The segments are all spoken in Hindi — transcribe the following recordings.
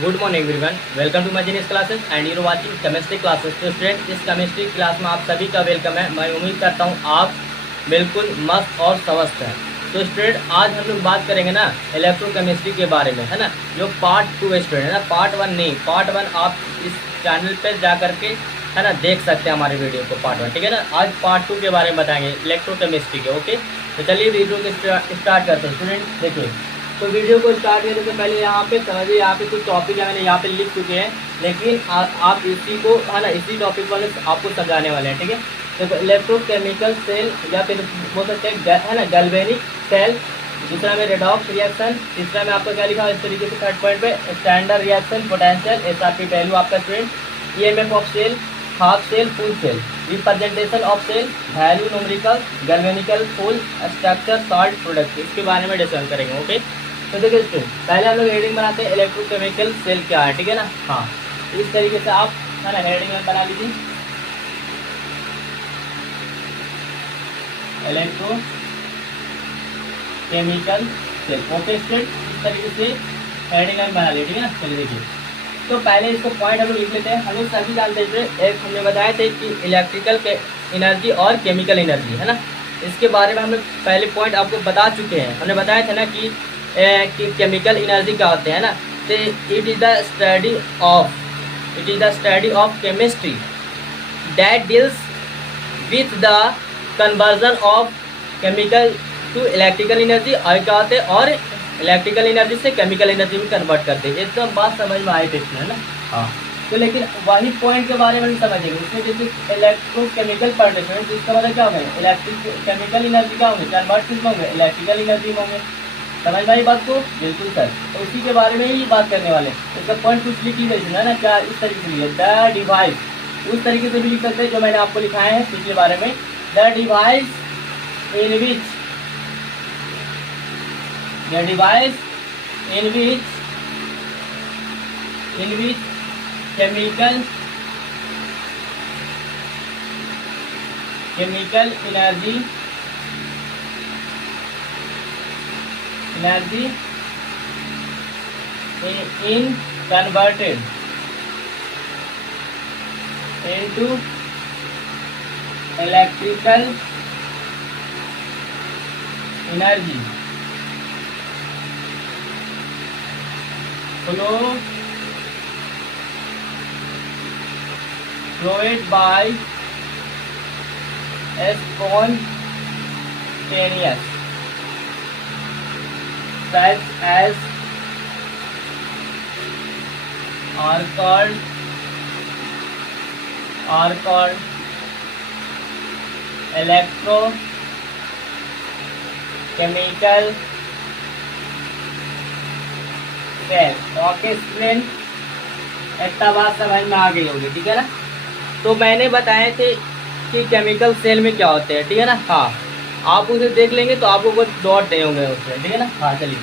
Good morning everyone, welcome to मजीनियस classes and you are watching chemistry classes. तो स्टूडेंट, इस केमिस्ट्री क्लास में आप सभी का वेलकम है। मैं उम्मीद करता हूँ आप बिल्कुल मस्त और स्वस्थ हैं। तो स्टूडेंट, आज हम लोग बात करेंगे ना इलेक्ट्रोकेमिस्ट्री के बारे में, है ना। जो पार्ट 2 है स्टूडेंट, है ना, पार्ट 1 नहीं, पार्ट 1 आप इस चैनल पर जा करके, है ना, देख सकते हैं हमारे वीडियो को पार्ट 1, ठीक है ना। आज पार्ट 2 के बारे में बताएंगे इलेक्ट्रोकेमिस्ट्री के। ओके, तो चलिए वीडियो को स्टार्ट करते हैं। स्टूडेंट देखिए, तो वीडियो को स्टार्ट करने से पहले यहाँ पे समझिए, यहाँ पे कुछ टॉपिक है मैंने यहाँ पे लिख चुके हैं, लेकिन आप इसी को, है ना, इसी टॉपिक वाले आपको समझाने वाले हैं, ठीक है। देखो, इलेक्ट्रोकेमिकल सेल या फिर बोल सकते हैं, है ना, गैल्वेनिक सेल। दूसरा में रेडॉक्स रिएक्शन। तीसरा में आपका क्या लिखा है इस तरीके से थर्ड पॉइंट पे, standard reaction, potential, SRP value आपका student, EMF of cell, half cell, full cell, representation of cell, value numerical, galvanical, full structure, salt product, इसके बारे में डिस्कस करेंगे। ओके, तो देखिए स्टूडेंट, पहले हम लोग हेडिंग बनाते हैं इलेक्ट्रोकेमिकल सेल क्या है, ठीक है ना। हाँ, इस तरीके से आप, है ना, हेडिंग में बना लीजिए इलेक्ट्रोकेमिकल सेल। ओके स्टूडेंट, इस तरीके से हेडिंग में बना लीजिए, ठीक है ना। चलिए देखिए, तो पहले इसको पॉइंट हम लोग लिख लेते हैं। हम लोग सभी जानते हैं, एक हमने बताया था कि इलेक्ट्रिकल के एनर्जी और केमिकल एनर्जी, है ना, इसके बारे में हम लोग पहले पॉइंट आपको बता चुके हैं। हमने बताया था ना कि केमिकल एनर्जी क्या होते हैं ना। तो it is the study of chemistry that deals with the conversion of chemical to electrical energy. और क्या होते हैं, और इलेक्ट्रिकल एनर्जी से केमिकल एनर्जी में कन्वर्ट करते हैं। एकदम बात समझ में आई थी इसमें, है ना। हाँ, तो लेकिन वही पॉइंट के बारे में नहीं समझेंगे। इसमें जैसे इलेक्ट्रोकेमिकल पार्टिशन, तो इसका मतलब क्या होगा, इलेक्ट्रिक केमिकल एनर्जी क्या होंगे, कन्वर्ट किस में होंगे, इलेक्ट्रिकल एनर्जी में होंगे। समझ में आई बात को, बिल्कुल सर। तो उसी के बारे में ही बात करने वाले। इसका पॉइंट कुछ लिख लीजिए, है ना, क्या इस तरीके से द डिवाइस, उस तरीके से भी लिख सकते हैं जो मैंने आपको लिखाया है पिछले बारे में। The device in which chemical energy in converted into electrical energy flowed by spontaneous such as are called electrochemical cell. Okay student, इतना बात समझ में आ गई होगी, ठीक है ना। तो मैंने बताए थे कि केमिकल सेल में क्या होते हैं, ठीक है ना। हाँ, आप उसे देख लेंगे तो आपको कुछ डॉट नहीं होंगे उसमें, ठीक है ना। हाँ चलिए,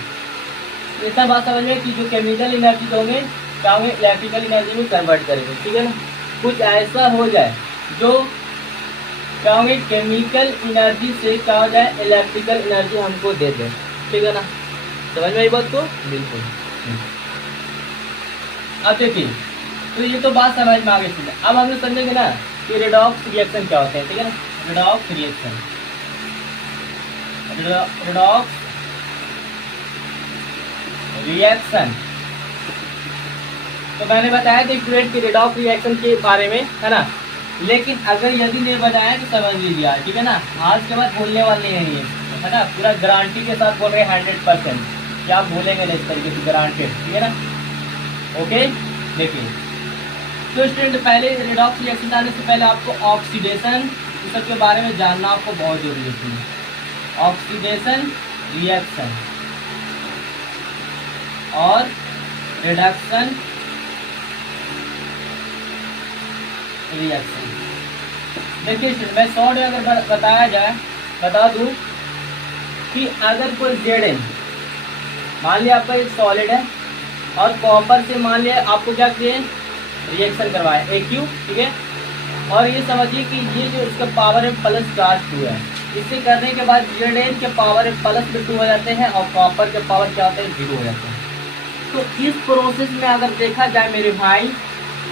इतना बात समझ में कि जो केमिकल एनर्जी होंगे क्या होंगे, इलेक्ट्रिकल एनर्जी में कन्वर्ट करेंगे, ठीक है ना। कुछ ऐसा हो जाए जो क्या होंगे, केमिकल एनर्जी से क्या हो जाए, इलेक्ट्रिकल एनर्जी हमको दे दे, ठीक है ना। समझ में आई बात को, बिल्कुल। अब देखिए, तो ये तो बात समझ में आ गई थी। अब हम लोग समझेंगे ना कि रेडॉक्स रिएक्शन क्या होते हैं, ठीक है ना। रेडॉक्स रिएक्शन, तो मैंने बताया था स्टूडेंट की रेडॉक्स रिएक्शन के बारे में, है ना। लेकिन अगर यदि नहीं बताया तो समझ लीजिए, ठीक है ना। आज के बाद भूलने वाले नहीं है ना, पूरा गारंटी के साथ बोल रहे हैं 100% कि आप भूलेंगे नहीं, इस तरीके से गारंटेड, ठीक है ना। ओके, देखिए, तो स्टूडेंट पहले रेडॉक्स रिएक्शन आने से पहले आपको ऑक्सीडेशन इस सब के बारे में जानना आपको बहुत जरूरी है। ऑक्सीडेशन रिएक्शन और रिडक्शन रिएक्शन। देखिए स्टूडेंट, मैं शॉर्ट में अगर बताया जाए, बता दूं कि अगर कोई Zn, मान लिया आपका एक सॉलिड है और कॉपर से मान लिया आपको क्या किए, रिएक्शन करवाए AQ, ठीक है। और ये समझिए कि ये जो इसका पावर है प्लस चार्ज 2 है। इसे करने के बाद Zn के पावर प्लस 2 हो जाते हैं और कॉपर के पावर क्या होते हैं, 0 हो जाते हैं। तो इस प्रोसेस में अगर देखा जाए मेरे भाई,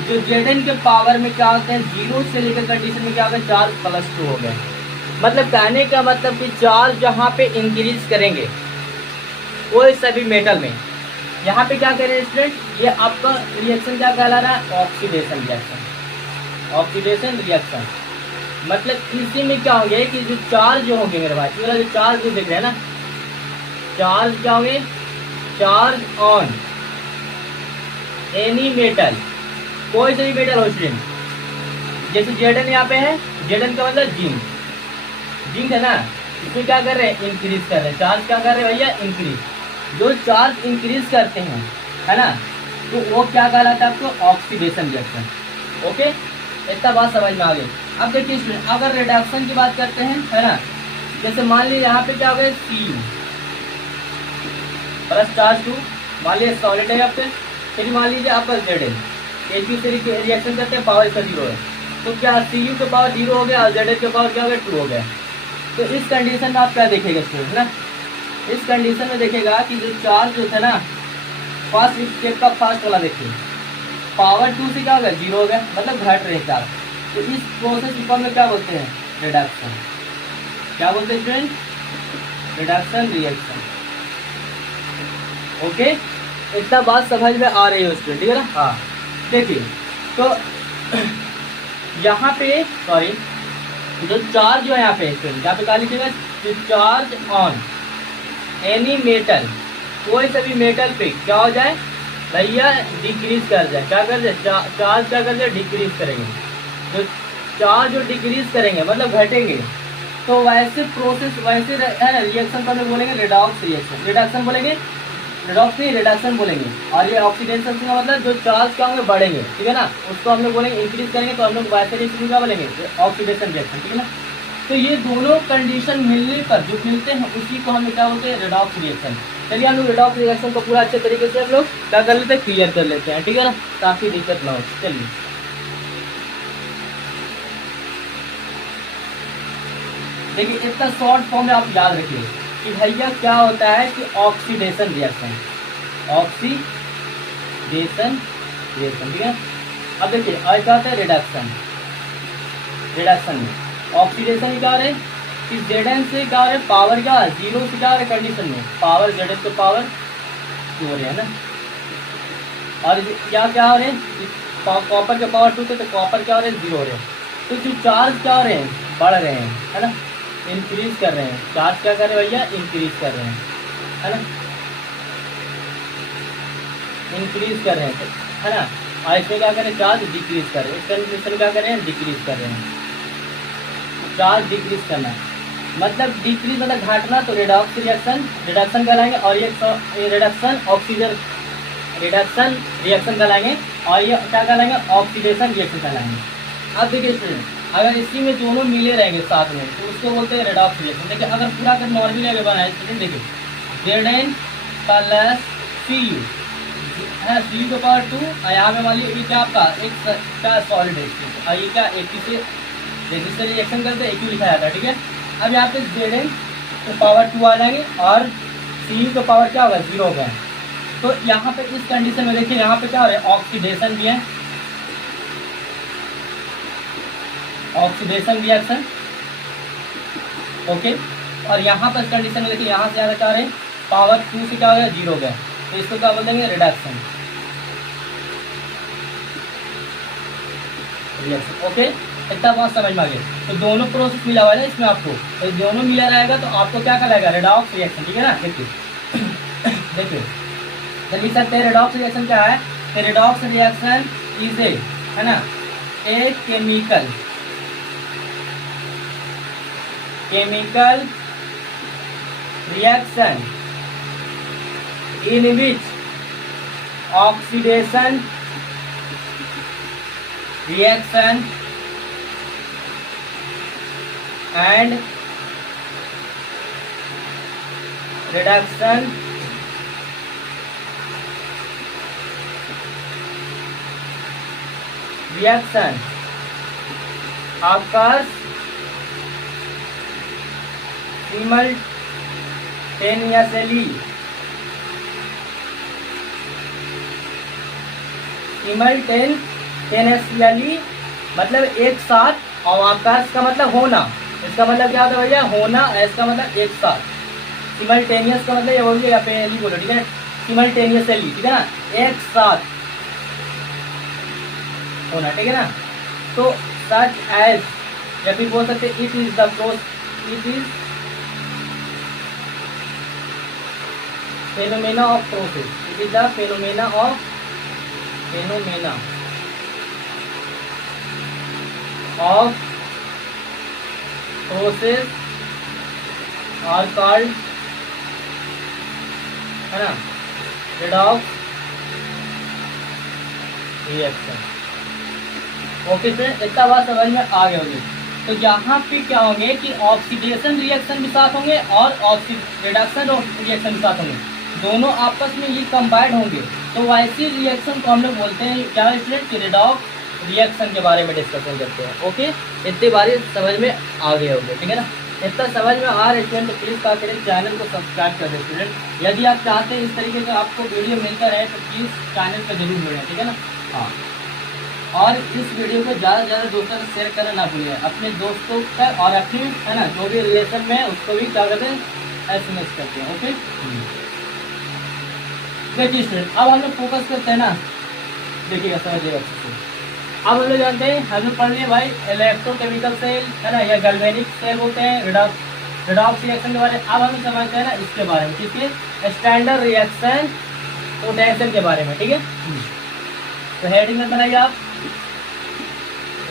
जो Zn के पावर में क्या होता है, 0 से लेकर कंडीशन में क्या होगा, चार्ज +2 हो गए। मतलब कहने का मतलब कि चार्ज जहाँ पे इंक्रीज करेंगे कोई सभी मेटल में, यहाँ पे क्या करें स्टूडेंट, ये आपका रिएक्शन क्या कहला रहा है, ऑक्सीडेशन रिएक्शन। ऑक्सीडेशन रिएक्शन मतलब इसी में क्या होंगे कि जो चार्ज जो होंगे मेरे भाई, ये वाला जो चार्ज जो देख रहे हैं ना, चार्ज क्या होंगे, चार्ज ऑन एनी मेटल, कोई सा भी मेटल हो स्टूडेंट, जैसे Zn यहाँ पे है, Zn का मतलब जिंक, जिंक है ना, इसमें क्या कर रहे हैं, इंक्रीज कर रहे हैं, चार्ज क्या कर रहे हैं भैया, इंक्रीज। जो चार्ज इंक्रीज करते हैं है ना, तो वो क्या कहलाता है आपको, ऑक्सीडेशन रिएक्शन। ओके, इतना बात समझ में आ गई। अब देखिए स्टूडेंट, अगर रिडक्शन की बात करते हैं है ना, जैसे मान लीजिए यहाँ पे क्या हो गया, Cu प्लस चार्ज 2, मान लीजिए सॉलिड है यहाँ पे, फिर मान लीजिए आपका Zn, एक ही से रिएक्शन करते हैं, पावर इसका 0 है, तो क्या Cu का पावर 0 हो गया और Zn का पावर क्या हो गया, 2 हो गया। तो इस कंडीशन में आप क्या देखेगा स्टूडेंट है ना, इस कंडीशन में देखेगा कि जो चार्ज जो था ना, फर्स्ट स्टेप का फर्स्ट वाला देखिए, पावर 2 से क्या हो गया, 0 हो गया, मतलब घट रहे चार्ज। तो इस प्रोसेस को में क्या बोलते हैं, रिडक्शन। क्या बोलते हैं स्टूडेंट, रिडक्शन रिएक्शन। ओके, इतना बात समझ में आ रही है स्टूडेंट, ठीक है ना। हाँ देखिए, तो यहाँ पे सॉरी, जो चार्ज है यहाँ पे स्टूडेंट, यहाँ पे क्या लिखेगा, जो चार्ज ऑन एनी मेटल, कोई सा भी मेटल पे क्या हो जाए भैया, डिक्रीज कर जाए, क्या कर जाए, चार्ज क्या कर जाए, डिक्रीज करेंगे। जो चार्ज जो डिक्रीज करेंगे मतलब घटेंगे, तो वैसे प्रोसेस वैसे रिएक्शन को हम लोग बोलेंगे रिडॉक्स रिएक्शन, रिडक्शन बोलेंगे, रिडॉक्स नहीं रिडक्शन बोलेंगे। और ये ऑक्सीडेशन का मतलब जो चार्ज क्या होंगे, बढ़ेंगे, ठीक है ना, उसको हम लोग बोलेंगे इंक्रीज करेंगे, तो हम लोग वैसे रिएक्शन क्या बोलेंगे, ऑक्सीडेशन रिएक्शन, ठीक है ना। तो ये दोनों कंडीशन मिलने पर जो मिलते हैं उसी को हम क्या बोलते हैं, रिडॉक्स रिएक्शन। चलिए हम लोग रिडॉक्स रिएक्शन को पूरा अच्छे तरीके से हम लोग क्या कर लेते हैं, क्लियर कर लेते हैं, ठीक है ना, काफी दिक्कत ना हो। चलिए देखिए, इतना शॉर्ट फॉर्म में आप याद रखिए कि भैया क्या होता है कि ऑक्सीडेशन रिएक्शन, ऑक्सीडेशन रिएक्शन, ठीक है। अब देखिए और क्या होता है, रिडक्शन। रिडक्शन में ऑक्सीडेशन में क्या हो रहा है कि Zn से क्या हो रहा है, पावर क्या है, 0 से क्या हो रहा है कंडीशन में, पावर Zn तो पावर 2 हो रही है ना, और क्या क्या हो रहे हैं, कॉपर के पावर 2 थे, तो कॉपर क्या हो रहे हैं, 0 हो रहे हैं। तो जो चार्ज क्या हो रहे हैं, बढ़ रहे हैं, है ना, इंक्रीज कर रहे हैं, चार्ज क्या कर रहे हैं भैया, इंक्रीज कर रहे हैं, है ना, इंक्रीज कर रहे हैं, है ना। और इसमें क्या कर रहे हैं, चार्ज डिक्रीज कर रहे हैं, इस कंडीशन क्या कर रहे हैं, डिक्रीज कर रहे हैं, चार्ज डिक्रीज करना मतलब डिक्रीज मतलब घटना, तो रिडॉक्स रिएक्शन, रिडक्शन कहलाएंगे। और ये रिडक्शन ऑक्सीजन, रिडक्शन रिएक्शन कहलाएंगे, और ये क्या कहलाएंगे, ऑक्सीडेशन रिएक्शन कहलाएंगे। अब देखिए स्टूडेंट, अगर इसी में दोनों मिले रहेंगे साथ में तो उसको बोलते हैं रिडॉक्स रिएक्शन। देखिए अगर पूरा अगर नॉर्मली अगर बनाए स्टूडेंट, देखिए Zn प्लस Cu है, Cu का पावर 2, और यहाँ पे मान लीजिए क्या आपका एक क्या सॉलिड है, और ये क्या एक से रेजिस्टर रिएक्शन करते हैं, एक ही लिखा जाता है, ठीक है। अब यहाँ पे Zn तो पावर 2 आ जाएंगे और Cu का पावर क्या होगा, 0 होगा। तो यहाँ पे इस कंडीशन में देखिए यहाँ पे क्या हो रहा है, ऑक्सीडेशन भी है, ऑक्सीडेशन रिएक्शन। ओके, और यहाँ पर इस कंडीशन में देखिए यहाँ से ज़्यादा क्या हो रहे हैं, पावर 2 से क्या हो गया, 0 हो गया, तो इसको क्या बोल देंगे, रिडक्शन रिएक्शन। ओके, इतना बात समझ में आ गया। तो दोनों प्रोसेस मिला हुआ है ना इसमें आपको, तो दोनों मिला रहेगा तो आपको क्या कहलाएगा, रिडॉक्स रिएक्शन, ठीक है ना। देखिए देखिए तो लिख सकते हैं रिडॉक्स रिएक्शन क्या है, रिडॉक्स रिएक्शन इज ए, है ना, a chemical reaction in which oxidation reaction and reduction reaction occurs simultaneously simultaneously मतलब एक साथ, और आकाश का मतलब होना, इसका मतलब क्या होता है भैया, होना, इसका मतलब एक साथ। सिमल्टेनियस का मतलब ये बोलिए, यहाँ पे नहीं बोलो, ठीक है, सिमल्टेनियसली, ठीक है ना, एक साथ होना, ठीक है ना। तो सच एज, या फिर बोल सकते it is the process, it is phenomena of process, it is the phenomena of process are called, है ना, redox reaction। ओके फ्रेंड, इतना बात समझ में आ गई होगी। तो यहाँ पे क्या होंगे कि ऑक्सीडेशन रिएक्शन भी साथ होंगे और रिडक्शन रिएक्शन भी साथ होंगे, दोनों आपस में ये कंबाइंड होंगे। तो वैसी रिएक्शन को हम लोग बोलते हैं क्या स्टूडेंट, रिडॉक्स रिएक्शन के बारे में डिस्कशन करते हैं। ओके, इतनी बारी समझ में आ गए होंगे, ठीक है ना। इतना समझ में आ रहे स्टूडेंट तो प्लीज़ क्या करें, चैनल को सब्सक्राइब कर दें स्टूडेंट। यदि आप चाहते हैं इस तरीके से आपको वीडियो मिलता रहे तो प्लीज़ चैनल पर जरूर जुड़ें, ठीक है ना। हाँ, और इस वीडियो को ज़्यादा से ज़्यादा दोस्तों को शेयर करना ना भूलिए, अपने दोस्तों का और अपने, है ना, जो भी रिलेशन में है उसको भी क्या करते हैं, SMS करते हैं। ओके, देखिए स्टूडेंट, अब हम लोग फोकस करते हैं ना, देखिएगा समझिएगा अच्छे से। अब हम लोग जानते हैं, हम लोग पढ़ लिए भाई इलेक्ट्रोकेमिकल सेल, है ना, या गैल्वेनिक सेल बोलते हैं, रिडॉक्स रिएक्शन के बारे में। अब हम लोग समझते हैं ना इसके बारे में, किसके, स्टैंडर्ड रिएक्शन पोटेंशियल के बारे में, ठीक है। तो हेडिंग में बनाइए आप,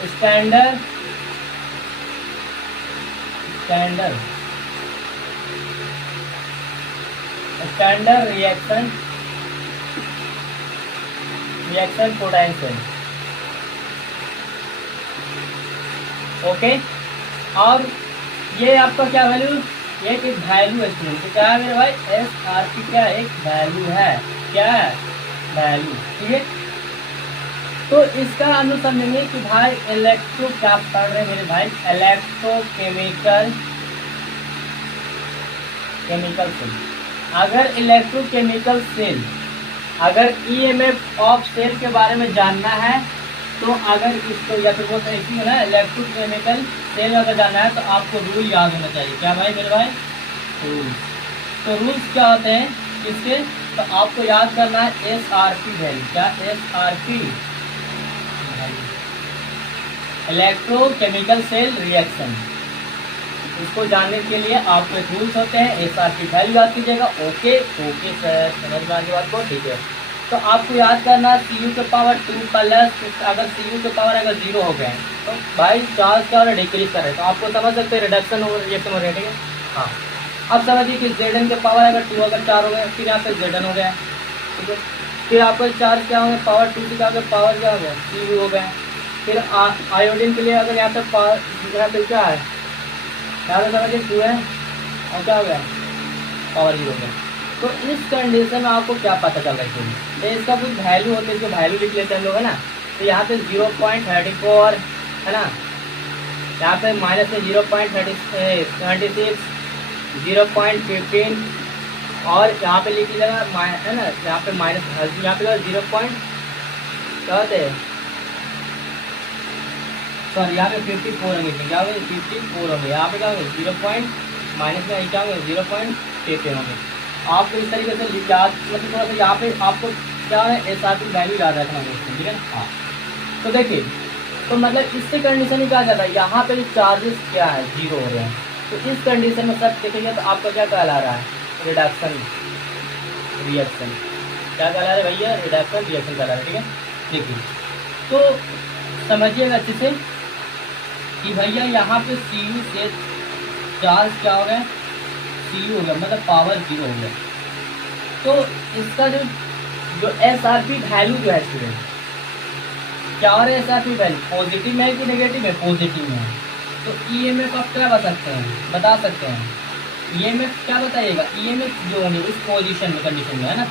स्टैंडर्ड रिएक्शन पोटेंशियल। ओके, और ये आपका क्या वैल्यू, एक वैल्यू है स्टूडेंट, तो क्या है मेरे भाई, SRP क्या एक वैल्यू है, क्या है, वैल्यू, ठीक है। तो इसका हम लोग समझेंगे कि भाई इलेक्ट्रो, क्या पढ़ रहे हैं मेरे भाई, इलेक्ट्रोकेमिकल सेल। अगर इलेक्ट्रोकेमिकल सेल, अगर EMF ऑफ सेल के बारे में जानना है तो अगर इसको, या फिर वो ऐसी है ना, इलेक्ट्रोकेमिकल सेल अगर जानना है तो आपको रूल याद होना चाहिए। क्या भाई मेरे भाई, रूल्स। तो रूल्स क्या होते हैं इसके, तो आपको याद करना है SRP वैल्यू, क्या SRP, इलेक्ट्रोकेमिकल सेल रिएक्शन। इसको जानने के लिए आपके रूल्स होते हैं, SRP वैल्यू याद कीजिएगा। ओके ओके सर, समझ में आने बात को, ठीक है। तो आपको याद करना Cu के पावर 2 प्लस, अगर Cu के पावर अगर 0 हो गए तो भाई चार्ज क्या हो रहा है, डिक्रीज कर रहे हैं, तो आपको समझ सकते हैं रिडक्शन हो रिएक्शन हो रहा है, ठीक है। हाँ, अब समझिए कि Zn के पावर अगर 2 अगर 4 हो गए, फिर यहाँ पे Zn हो गया, ठीक है। फिर आपको चार्ज क्या हो गया, पावर 2 से क्या हो गया, पावर क्या हो गया, Cu हो गया। फिर आयोडीन के लिए अगर यहाँ पे पावर, यहाँ पे क्या है, यहाँ पे समझिए 2 है और क्या हो गया, पावर 0 हो गया। तो इस कंडीशन में आपको क्या पता चल रहा है, तो इसका कुछ वैल्यू होते हैं, इसको वैल्यू लिख लेते हैं हम लोग, है ना। तो यहाँ पे 0.34 है ना, यहाँ पे माइनस में 0.36, 0.15 और यहाँ पे लिख लीजिएगा है ना, यहाँ पे माइनस, यहाँ पे 0. क्या होते हैं, सॉरी यहाँ पे 54 होंगे, क्या होंगे 54 होंगे, यहाँ पे क्या होंगे 0. माइनस में क्या होंगे 0.15 होंगे। आपको इस तरीके से याद, मतलब थोड़ा सा यहाँ पे आपको क्या है SRP वैल्यू याद रखना है, ठीक है ना। हाँ, तो देखिए, तो मतलब इससे कंडीशन ही कहा जाता है, यहाँ पे चार्जेस क्या है 0 हो रहे हैं, तो इस कंडीशन में सब देखेंगे तो आपका क्या कहला रहा है, रिडक्शन रिएक्शन। क्या कहला रहा है भैया, रिडक्शन रिएक्शन कहला रहा है, ठीक है। देखिए, तो समझिएगा अच्छे से कि भैया यहाँ पे Cu से चार्ज क्या हो गया, Cu हो गया, मतलब पावर 0 हो गया। तो इसका जो SRP वैल्यू जो है स्टूडेंट, क्या हो रहा है SRP वैल्यू, पॉजिटिव में है कि नेगेटिव है, पॉजिटिव में है। तो EMF आप क्या बता सकते हैं, EMF क्या बताइएगा, EMF जो होंगे उस पोजिशन में, कंडीशन में, है ना,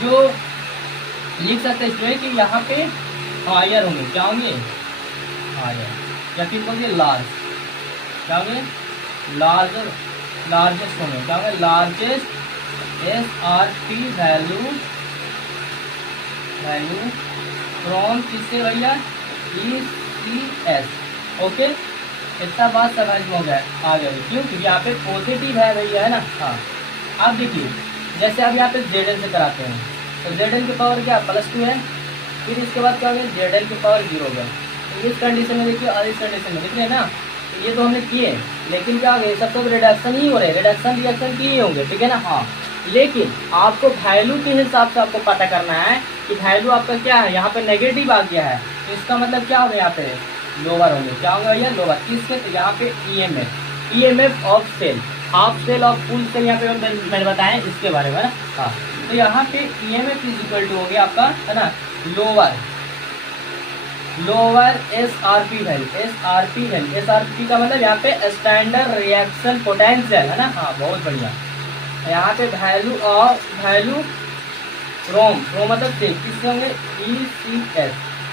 जो लिख सकते हैं स्टूडेंट कि यहाँ पे हायर होंगे, क्या होंगे, हायर, या फिर होंगे लार्ज, क्या होंगे, लार्जेस्ट होंगे, क्या होंगे, largest SRP value value from किससे भैया, ECS। ओके, इतना बात समझ में हो गया आ गया। क्यों, क्योंकि यहाँ पे पॉजिटिव है भैया, है ना। हाँ, अब देखिए जैसे अब यहाँ पे ZL से कराते हैं तो ZL की पावर क्या +2 है, फिर इसके बाद क्या हो गया ZL की पावर 0 हो गया। तो इस कंडीशन में देखिए और इस कंडीशन में देखिए ना, तो ये तो हमने किए, लेकिन क्या हो गया, सब तो रिडक्शन ही हो रहे, रिडक्शन रिएक्शन किए होंगे, ठीक है ना। हाँ, लेकिन आपको वैल्यू के हिसाब से आपको पता करना है कि वैल्यू आपका क्या है। यहाँ पे नेगेटिव आ गया है तो इसका मतलब क्या होगा, यहाँ पे लोअर होंगे, क्या होगा भैया लोअर। इसके तो यहाँ पे EMF of cell, half cell of full cell, यहाँ पे मैंने बताया इसके बारे में ना। हाँ, तो यहाँ पे EMF इक्वल टू हो गया आपका, है ना, लोअर SRP वैल्यू, SRP का मतलब यहाँ पे स्टैंडर्ड रिएक्शन पोटेंशियल, है ना। हाँ, बहुत बढ़िया। यहाँ पे वैल्यू फ्रॉम मतलब से किससे होंगे, ECS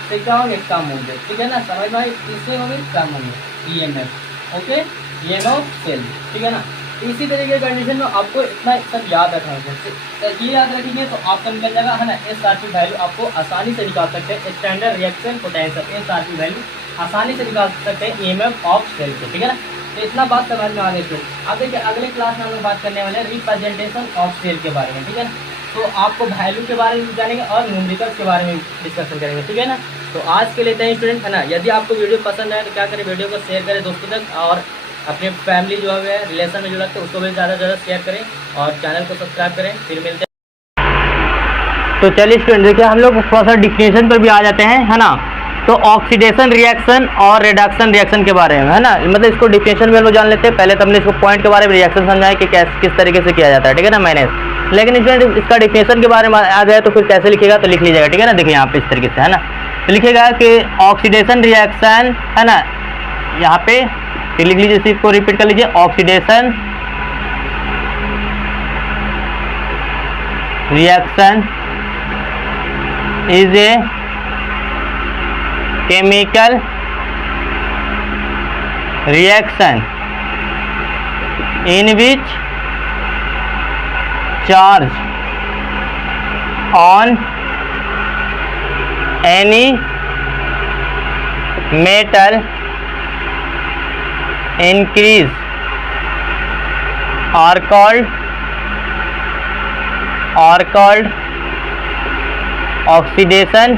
से क्या होंगे, कम होंगे, ठीक है ना, समझ में आई। किससे होंगे, कम होंगे EMF। ओके, EMF सेल, ठीक है ना। इसी तरीके की कंडीशन में आपको इतना सब याद रखना है। तो ये याद रखेंगे तो आपका निकल जाएगा, है ना। SRP वैल्यू आपको आसानी से निकाल सकते हैं, standard reaction potential SRP value आसानी से निकाल सकते हैं EMF ऑफ सेल से, ठीक है ना। तो इतना बात समझ में आ गई। फिर अब देखिए अगले क्लास में हम लोग बात करने वाले हैं रिप्रेजेंटेशन ऑफ सेल के बारे में, ठीक है ना। तो आपको वैल्यू के बारे में जानेंगे और न्यूमेरिकल्स के बारे में डिस्कशन करेंगे, ठीक है ना। तो आज के लिए हैं स्टूडेंट, है ना। यदि आपको वीडियो पसंद आए तो क्या करें, वीडियो को शेयर करें दोस्तों तक, और अपने फैमिली जो है रिलेशन में जो लगते हैं उसको भी ज़्यादा से ज़्यादा शेयर करें और चैनल को सब्सक्राइब करें। फिर मिलते हैं। तो चलिए स्टूडेंट देखिए हम लोग थोड़ा सा डिफिनेशन पर भी आ जाते हैं, है ना। तो ऑक्सीडेशन रिएक्शन और रिडक्शन रिएक्शन के बारे में, है ना, मतलब इसको डिफिनेशन में हम लोग जान लेते हैं। पहले तो हमने इसको पॉइंट के बारे में रिएक्शन समझाया कि किस तरीके से किया जाता है, ठीक है ना, मैंने। लेकिन इसका डिफिनेशन के बारे में आ जाए तो फिर कैसे लिखेगा, तो लिख लीजिएगा, ठीक है ना। देखिए यहाँ पे इस तरीके से, है ना, तो लिखेगा कि ऑक्सीडेशन रिएक्शन, है ना, यहाँ पे फिर लिख लीजिए, इसको रिपीट कर लीजिए, oxidation reaction is a chemical reaction in which charge on any metal increase are called oxidation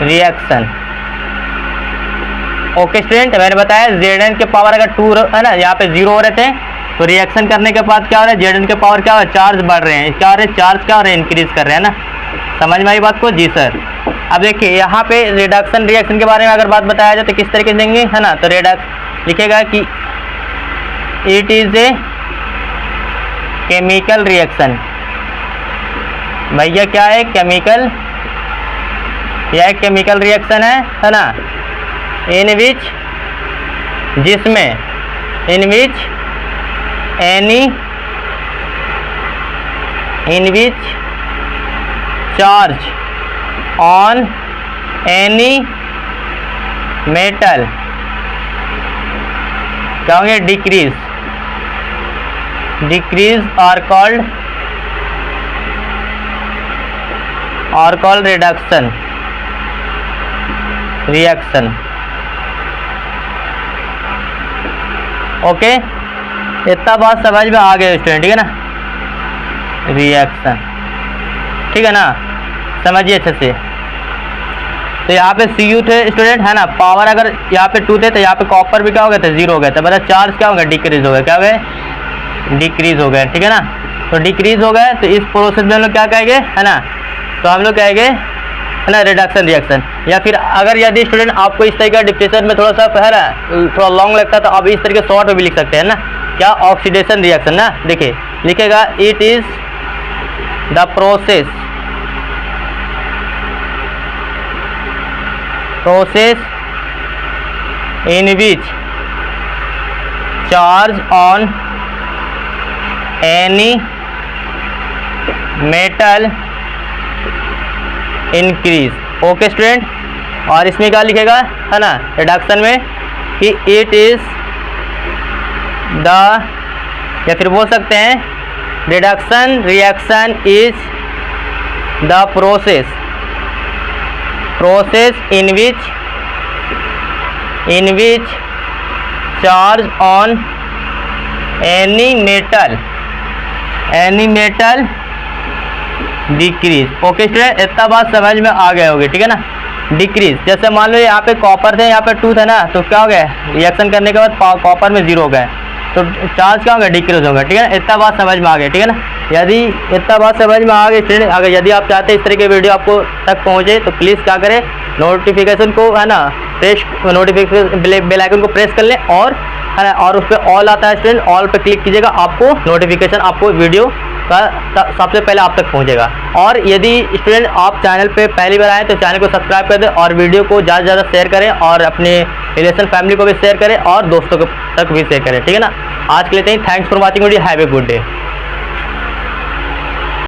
reaction. Okay student, मैंने बताया Zn के पावर अगर 2 है ना, यहाँ पे 0 हो रहे थे तो रिएक्शन करने के बाद क्या हो रहा है, Zn के पावर क्या हो रहा है, चार्ज बढ़ रहे हैं, क्या हो रहे हैं, चार्ज क्या हो रहे हैं, इंक्रीज कर रहे हैं ना। समझ में आई बात को, जी सर। अब देखिए यहाँ पे रिडक्शन रिएक्शन के बारे में अगर बात बताया जाए तो किस तरीके से देंगे, है ना। तो लिखेगा कि it is a chemical reaction. भैया क्या है, केमिकल, यह एक केमिकल रिएक्शन है ना, in which charge on any metal क्या होंगे, decrease are called reduction reaction. Okay, इतना बात समझ में आ गया स्टूडेंट, ठीक है ना। रिएक्शन, ठीक है ना, समझिए अच्छे से। तो यहाँ पे Cu थे स्टूडेंट, है ना, पावर अगर यहाँ पे 2 थे तो यहाँ पे कॉपर भी क्या हो गया था, 0 हो गया था, मतलब चार्ज क्या हो गया, डिक्रीज हो गया, क्या हो गया, डिक्रीज हो गया, ठीक है ना। तो डिक्रीज हो गया तो इस प्रोसेस में हम लोग क्या कहेंगे, है ना, तो हम लोग कहेंगे, है ना, रिडक्शन रिएक्शन। या फिर अगर यदि स्टूडेंट आपको इस तरीके का डिफिनेशन में थोड़ा सा है ना थोड़ा लॉन्ग लगता है तो आप इस तरीके शॉर्ट में भी लिख सकते हैं ना, क्या, ऑक्सीडेशन रिएक्शन ना। देखिए लिखेगा it is the process in which charge on any metal increase. Okay student, और इसमें क्या लिखेगा, है ना, रिडक्शन में कि इट इज द, या फिर बोल सकते हैं reduction reaction is the process in which charge on any metal decrease. Okay student, इतना बात समझ में आ गए होगी, ठीक है ना। डिक्रीज, जैसे मान लो यहाँ पे कॉपर थे, यहाँ पे 2 था ना, तो क्या हो गया, रिएक्शन करने के बाद कॉपर में 0 हो गए, तो चार्ज क्या होगा, डिक्रीज होगा, ठीक है ना। इतना बात समझ में आ गई, ठीक है ना। यदि इतना बात समझ में आ गई स्टूडेंट, अगर यदि आप चाहते हैं इस तरह के वीडियो आपको तक पहुँचे तो प्लीज़ क्या करें, नोटिफिकेशन को है ना प्रेस, नोटिफिकेशन बेल आइकन को प्रेस कर लें, और है ना, और उस पर ऑल आता है स्टूडेंट, ऑल पे क्लिक कीजिएगा, आपको नोटिफिकेशन, आपको वीडियो का सबसे पहले आप तक पहुंचेगा। और यदि स्टूडेंट आप चैनल पे पहली बार आए तो चैनल को सब्सक्राइब कर दें, और वीडियो को ज़्यादा से ज़्यादा शेयर करें, और अपने रिलेशन फैमिली को भी शेयर करें, और दोस्तों तक भी शेयर करें, ठीक है ना। आज के लिए thanks for watching video, have a good day.